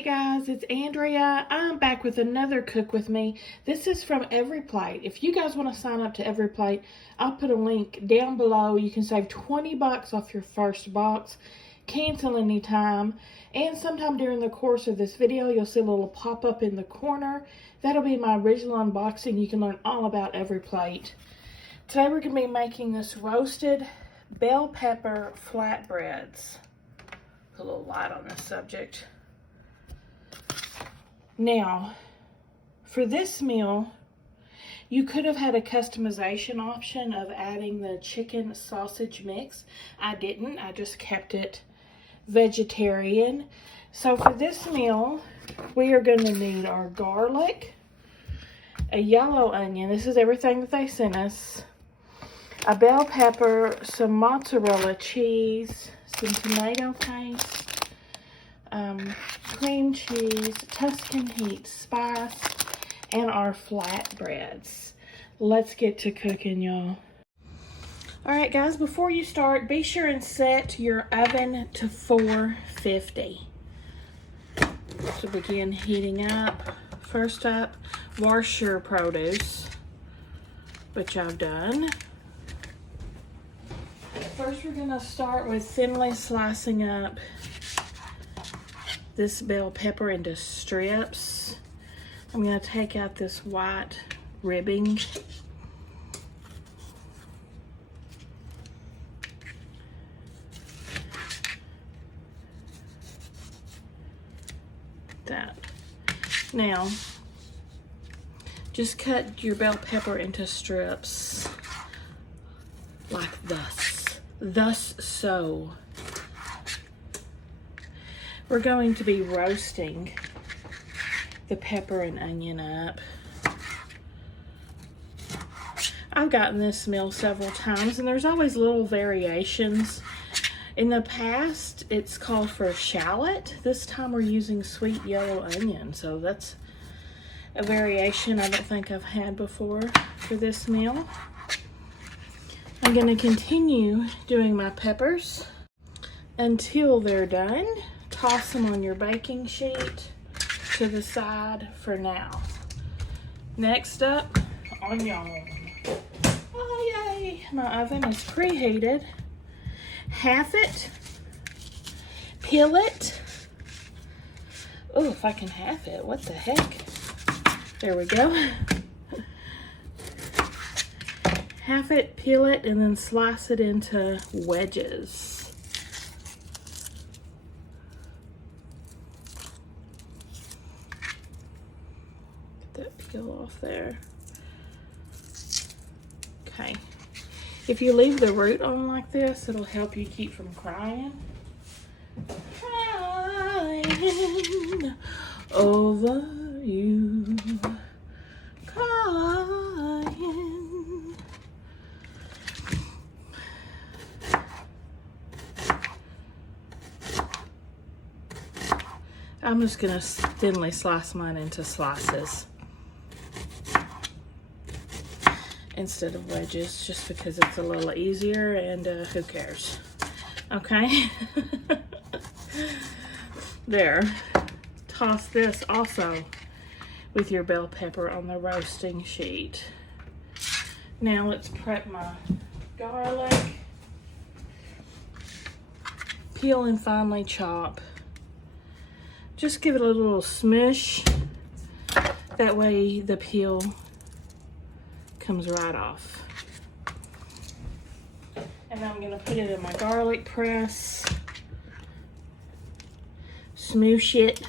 Hey guys, it's Andrea. I'm back with another Cook With Me. This is from Every Plate. If you guys want to sign up to Every Plate, I'll put a link down below. You can save 20 bucks off your first box, cancel anytime, and sometime during the course of this video, you'll see a little pop-up in the corner. That'll be my original unboxing. You can learn all about Every Plate. Today we're going to be making this roasted bell pepper flatbreads. Put a little light on this subject. Now, for this meal, you could have had a customization option of adding the chicken sausage mix. I didn't. I just kept it vegetarian. So for this meal, we are going to need our garlic, a yellow onion. This is everything that they sent us. A bell pepper, some mozzarella cheese, some tomato paste, cream cheese, Tuscan heat spice, and our flatbreads. Let's get to cooking, y'all. Alright guys, before you start, be sure and set your oven to 450 to begin heating up. First up, wash your produce, which I've done. First, we're going to start with thinly slicing up this bell pepper into strips. I'm going to take out this white ribbing. That. Now, just cut your bell pepper into strips like thus. Thus so. We're going to be roasting the pepper and onion up. I've gotten this meal several times and there's always little variations. In the past, it's called for shallot. This time we're using sweet yellow onion. So that's a variation I don't think I've had before for this meal. I'm going to continue doing my peppers until they're done. Toss them on your baking sheet to the side for now. Next up, onion. Oh yay! My oven is preheated. Half it. Peel it. Oh, if I can half it, what the heck? There we go. Half it, peel it, and then slice it into wedges. Get that peel off there. Okay. If you leave the root on like this, it'll help you keep from crying. Crying over you. Crying. I'm just going to thinly slice mine into slices instead of wedges, just because it's a little easier and who cares? Okay. There. Toss this also with your bell pepper on the roasting sheet. Now let's prep my garlic. Peel and finely chop. Just give it a little smush. That way the peel comes right off. And I'm going to put it in my garlic press. Smoosh it.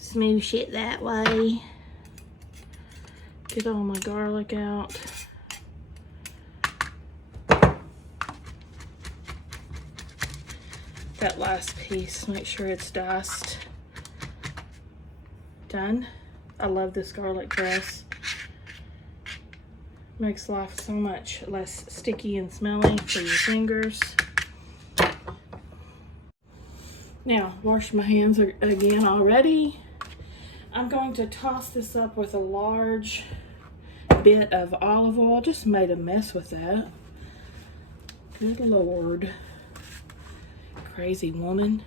Smoosh it that way. Get all my garlic out. That last piece, make sure it's diced. Done. I love this garlic press. Makes life so much less sticky and smelly for your fingers. Now, wash my hands again already. I'm going to toss this up with a large bit of olive oil. Just made a mess with that. Good Lord. Crazy woman.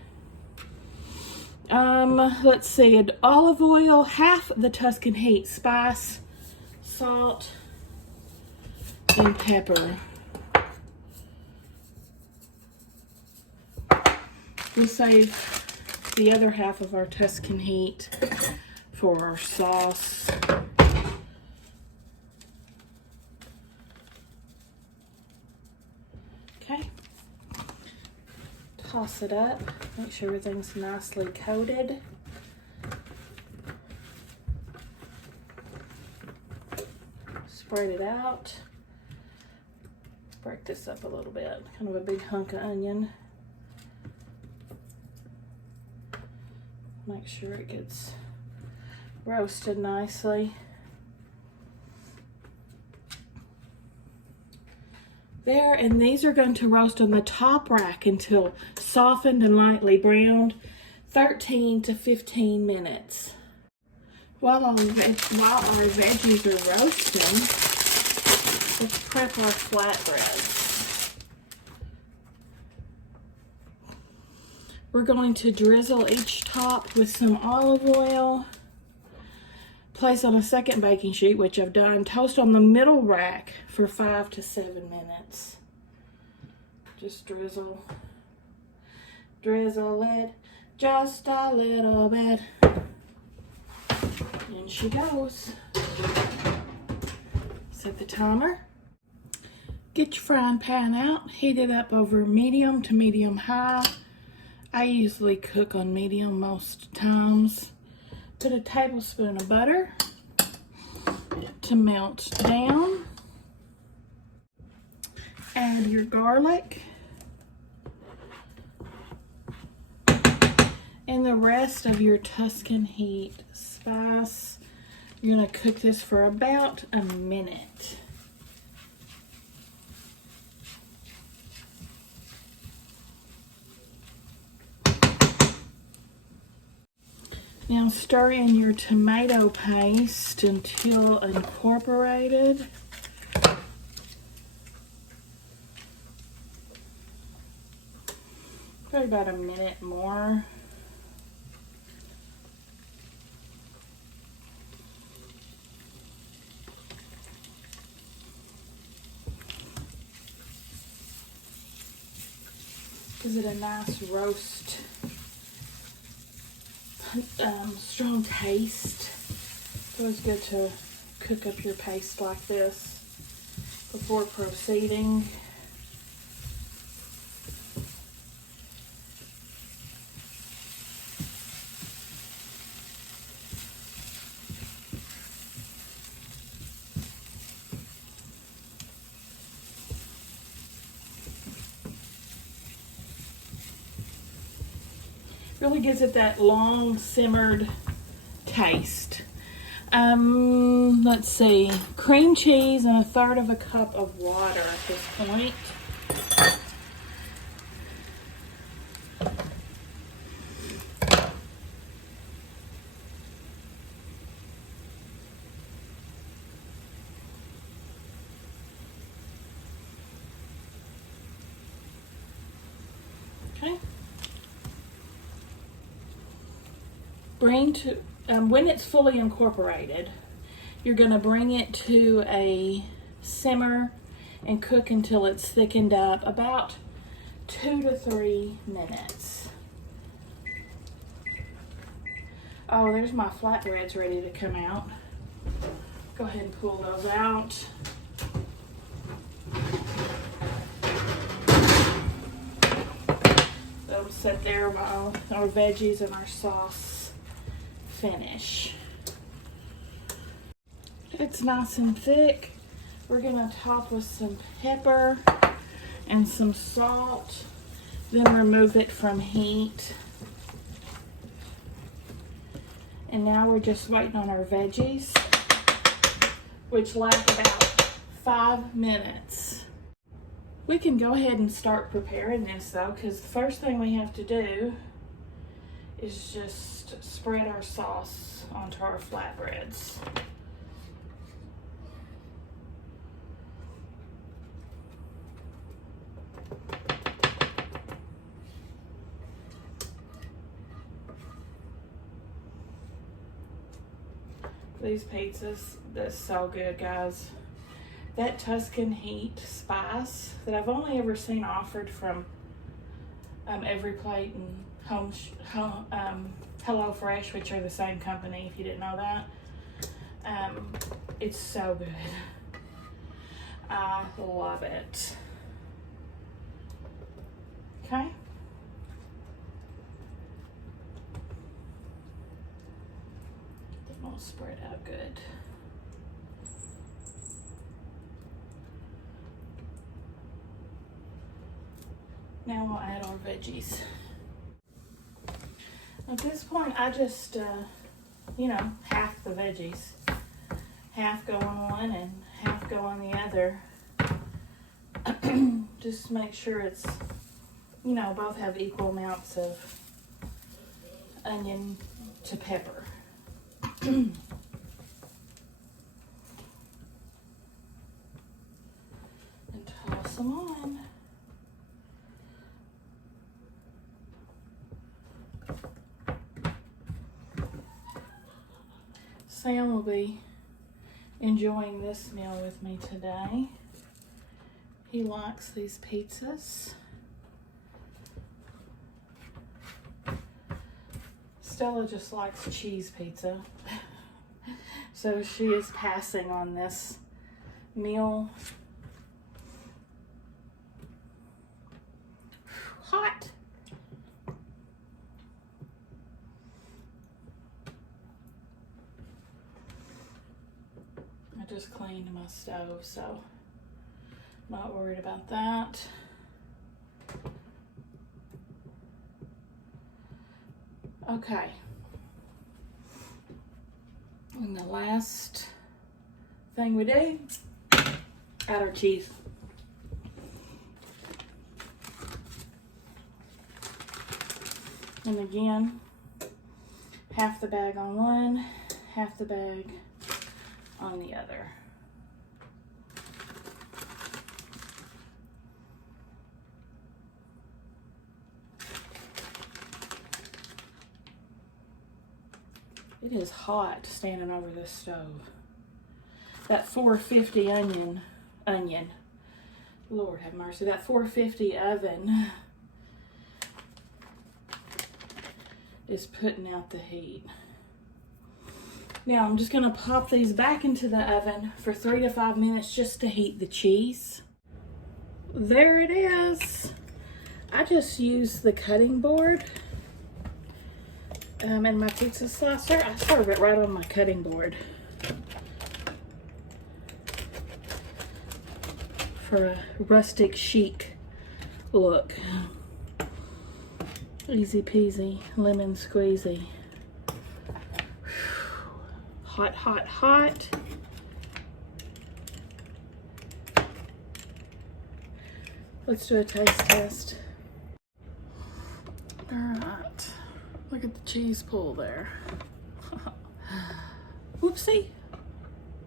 Let's see, olive oil, half the Tuscan Heat spice, salt, and pepper. We'll save the other half of our Tuscan Heat for our sauce. Okay. Toss it up. Make sure everything's nicely coated. Spread it out. Break this up a little bit. Kind of a big hunk of onion. Make sure it gets roasted nicely. There, and these are going to roast on the top rack until softened and lightly browned, 13 to 15 minutes. While our veggies are roasting, let's prep our flatbreads. We're going to drizzle each top with some olive oil. Place on a second baking sheet, which I've done. Toast on the middle rack for 5 to 7 minutes. Just drizzle it just a little bit. In she goes. Set the timer. Get your frying pan out. Heat it up over medium to medium high. I usually cook on medium most times. Put a tablespoon of butter to melt down. Add your garlic. And the rest of your Tuscan Heat spice. You're going to cook this for about a minute. Now stir in your tomato paste until incorporated. Probably about a minute more. Gives it a nice roast. Strong taste. It's always good to cook up your paste like this before proceeding. Really gives it that long simmered taste. Let's see, cream cheese and 1/3 cup of water at this point. Okay. When it's fully incorporated, you're going to bring it to a simmer and cook until it's thickened up, about 2 to 3 minutes. Oh, there's my flatbreads ready to come out. Go ahead and pull those out. They'll sit there while our veggies and our sauce finish. It's nice and thick. We're gonna top with some pepper and some salt, then remove it from heat. And now we're just waiting on our veggies, which last about 5 minutes. We can go ahead and start preparing this though, because the first thing we have to do is just spread our sauce onto our flatbreads. These pizzas, that's so good, guys. That Tuscan Heat spice that I've only ever seen offered from Every Plate and Hello Fresh, which are the same company, if you didn't know that. It's so good. I love it. Okay. Then we'll spread out good. Now we'll add our veggies. At this point, I just, you know, half the veggies. Half go on one and half go on the other. Just make sure it's, you know, both have equal amounts of onion to pepper. And toss them on. Sam will be enjoying this meal with me today. He likes these pizzas. Stella just likes cheese pizza. So she is passing on this meal. Hot. I just cleaned my stove, so not worried about that. Okay. And the last thing we do, add our cheese. And again, half the bag on one, half the bag on the other. It is hot standing over this stove. That 450 onion, Lord have mercy, that 450 oven is putting out the heat. Now I'm just gonna pop these back into the oven for 3 to 5 minutes just to heat the cheese. There it is. I just used the cutting board and my pizza slicer. I serve it right on my cutting board for a rustic chic look. Easy peasy, lemon squeezy. Hot, hot, hot. Let's do a taste test. All right, look at the cheese pull there. Whoopsie,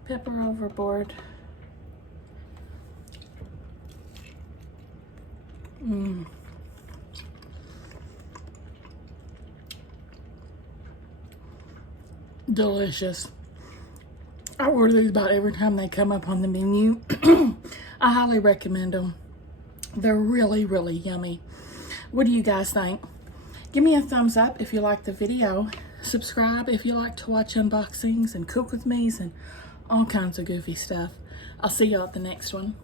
pepper overboard. Delicious. I order these about every time they come up on the menu. I highly recommend them. They're really, really yummy. What do you guys think? Give me a thumbs up if you like the video. Subscribe if you like to watch unboxings and cook with me's and all kinds of goofy stuff. I'll see y'all at the next one.